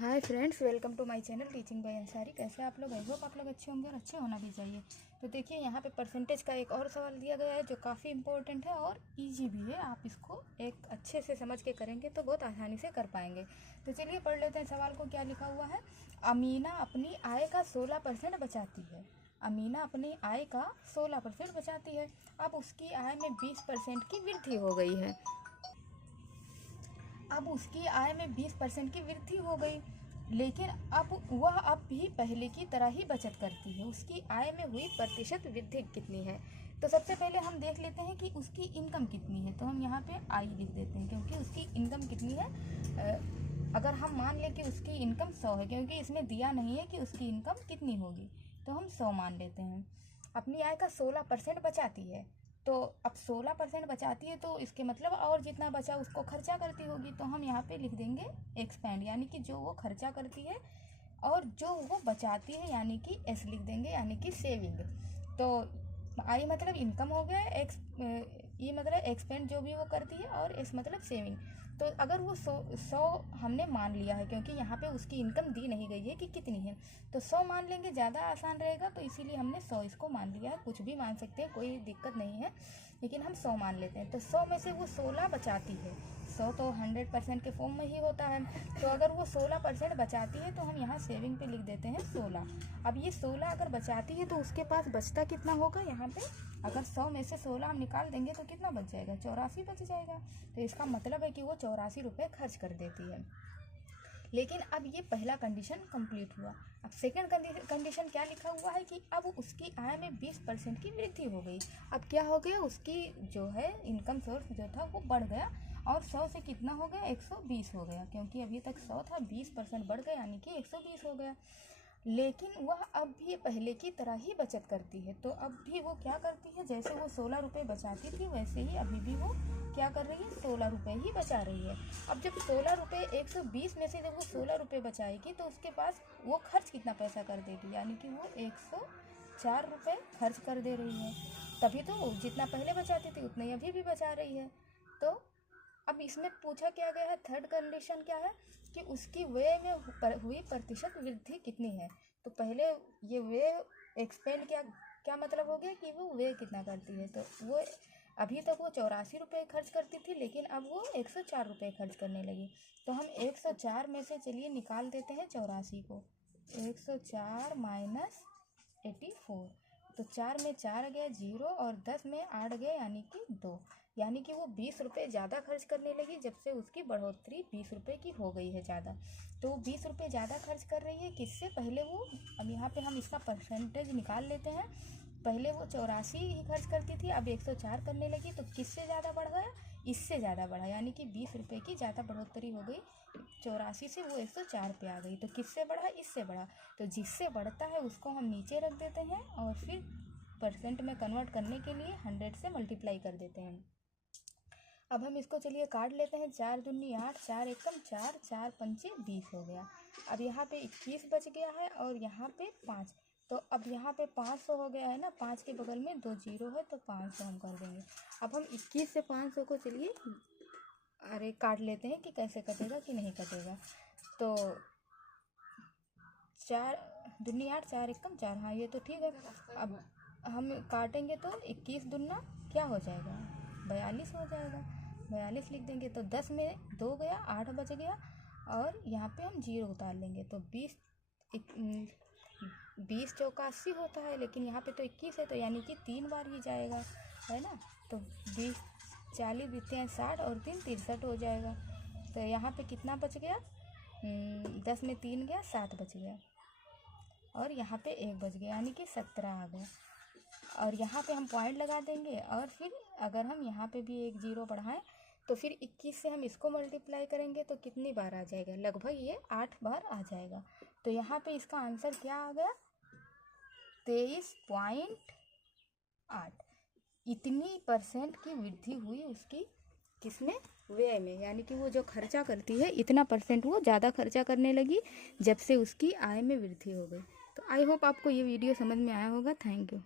Hi friends, welcome to my channel teaching by Ansari. कैसे आप लोग? आई होप आप लोग अच्छे होंगे और अच्छे होना भी चाहिए। तो देखिए, यहाँ पे परसेंटेज का एक और सवाल दिया गया है जो काफ़ी इंपॉर्टेंट है और इजी भी है। आप इसको एक अच्छे से समझ के करेंगे तो बहुत आसानी से कर पाएंगे। तो चलिए पढ़ लेते हैं सवाल को। क्या लिखा हुआ है? अमीना अपनी आय का 16% बचाती है। अमीना अपनी आय का 16% बचाती है। अब उसकी आय में 20% की वृद्धि हो गई है। अब उसकी आय में 20% की वृद्धि हो गई, लेकिन अब वह अब भी पहले की तरह ही बचत करती है। उसकी आय में हुई प्रतिशत वृद्धि कितनी है? तो सबसे पहले हम देख लेते हैं कि उसकी इनकम कितनी है। तो हम यहाँ पे आई लिख देते हैं क्योंकि उसकी इनकम कितनी है। अगर हम मान लें कि उसकी इनकम 100 है, क्योंकि इसमें दिया नहीं है कि उसकी इनकम कितनी होगी, तो हम 100 मान लेते हैं। अपनी आय का 16% बचाती है। तो अब 16% बचाती है तो इसके मतलब और जितना बचा उसको खर्चा करती होगी। तो हम यहाँ पे लिख देंगे एक्सपेंड, यानी कि जो वो खर्चा करती है, और जो वो बचाती है यानी कि एस लिख देंगे, यानी कि सेविंग। तो आई मतलब इनकम हो गया, ई मतलब एक्सपेंड जो भी वो करती है, और एस मतलब सेविंग। तो अगर वो 100 हमने मान लिया है, क्योंकि यहाँ पे उसकी इनकम दी नहीं गई है कि कितनी है, तो 100 मान लेंगे, ज़्यादा आसान रहेगा। तो इसीलिए हमने 100 इसको मान लिया है। कुछ भी मान सकते हैं, कोई दिक्कत नहीं है, लेकिन हम 100 मान लेते हैं। तो 100 में से वो 16 बचाती है। 100 तो 100% के फॉर्म में ही होता है। तो अगर वो 16% बचाती है तो हम यहाँ सेविंग पे लिख देते हैं 16। अब ये 16 अगर बचाती है तो उसके पास बचता कितना होगा? यहाँ पे अगर 100 में से 16 हम निकाल देंगे तो कितना बच जाएगा? 84 बच जाएगा। तो इसका मतलब है कि वो 84 रुपये खर्च कर देती है। लेकिन अब ये पहला कंडीशन कंप्लीट हुआ। अब सेकंड कंडीशन क्या लिखा हुआ है कि अब उसकी आय में 20% की वृद्धि हो गई। अब क्या हो गया? उसकी जो है इनकम सोर्स जो था वो बढ़ गया, और 100 से कितना हो गया? 120 हो गया, क्योंकि अभी तक 100 था, 20% बढ़ गया यानी कि 120 हो गया। लेकिन वह अब भी पहले की तरह ही बचत करती है। तो अब भी वो क्या करती है? जैसे वो 16 रुपये बचाती थी, वैसे ही अभी भी वो क्या कर रही है? 16 रुपये ही बचा रही है। अब जब 16 रुपये 120 में से जब वो 16 रुपये बचाएगी तो उसके पास वो खर्च कितना पैसा कर देगी? यानी कि वो 104 रुपये खर्च कर दे रही है। तभी तो जितना पहले बचाती थी उतना ही अभी भी बचा रही है। तो अब इसमें पूछा क्या गया है, थर्ड कंडीशन क्या है कि उसकी व्यय में हुई प्रतिशत वृद्धि कितनी है। तो पहले ये व्यय एक्सपेंड क्या मतलब हो गया कि वो व्यय कितना करती है। तो वो अभी तक वो 84 रुपये खर्च करती थी, लेकिन अब वो 104 रुपये खर्च करने लगी। तो हम 104 में से चलिए निकाल देते हैं 84 को। 104 माइनस 84, तो 4 में 4 गया 0, और 10 में 8 गया यानी कि 2। यानी कि वो 20 रुपये ज़्यादा खर्च करने लगी जब से उसकी बढ़ोतरी 20 रुपये की हो गई है ज़्यादा। तो वो 20 रुपये ज़्यादा खर्च कर रही है। किससे? पहले वो, अब यहाँ पे हम इसका परसेंटेज निकाल लेते हैं। पहले वो 84 ही खर्च करती थी, अब 104 करने लगी। तो किससे ज़्यादा बढ़ गया? इससे ज़्यादा बढ़ा, यानी कि 20 रुपये की ज़्यादा बढ़ोतरी हो गई। 84 से वो 104 पे आ गई। तो किससे बढ़ा? इससे बढ़ा। तो जिससे बढ़ता है उसको हम नीचे रख देते हैं, और फिर परसेंट में कन्वर्ट करने के लिए 100 से मल्टीप्लाई कर देते हैं। अब हम इसको चलिए काट लेते हैं। 4 दूनी 8, 4 एकम 4, 4 पंचे 20 हो गया। अब यहाँ पे 21 बच गया है, और यहाँ पे 5। तो अब यहाँ पे 500 हो गया है ना, 5 के बगल में 2 जीरो है तो 500 हम कर देंगे। अब हम 21 से 500 को चलिए काट लेते हैं कि कैसे कटेगा कि नहीं कटेगा। तो 4 दूनी 8, 4 एकम 4, हाँ ये तो ठीक है। अब हम काटेंगे तो 21 दूना क्या हो जाएगा? 42 हो जाएगा। 42 लिख देंगे। तो 10 में 2 गया, 8 बच गया, और यहाँ पे हम 0 उतार लेंगे। तो 20 चौका 80 होता है, लेकिन यहाँ पे तो 21 है, तो यानी कि 3 बार ही जाएगा, है ना। तो 20 40 देते हैं 60, और 3 63 हो जाएगा। तो यहाँ पे कितना बच गया? 10 में 3 गया, 7 बच गया, और यहाँ पे 1 बच गया, यानी कि 17 आ गया। और यहाँ पे हम पॉइंट लगा देंगे, और फिर अगर हम यहाँ पे भी 1 0 बढ़ाएं तो फिर 21 से हम इसको मल्टीप्लाई करेंगे तो कितनी बार आ जाएगा? लगभग ये 8 बार आ जाएगा। तो यहाँ पे इसका आंसर क्या आ गया? 23.8। इतनी परसेंट की वृद्धि हुई उसकी, किसमें? व्यय में। यानी कि वो जो खर्चा करती है इतना परसेंट वो ज़्यादा खर्चा करने लगी जब से उसकी आय में वृद्धि हो गई। तो आई होप आपको ये वीडियो समझ में आया होगा। Thank you.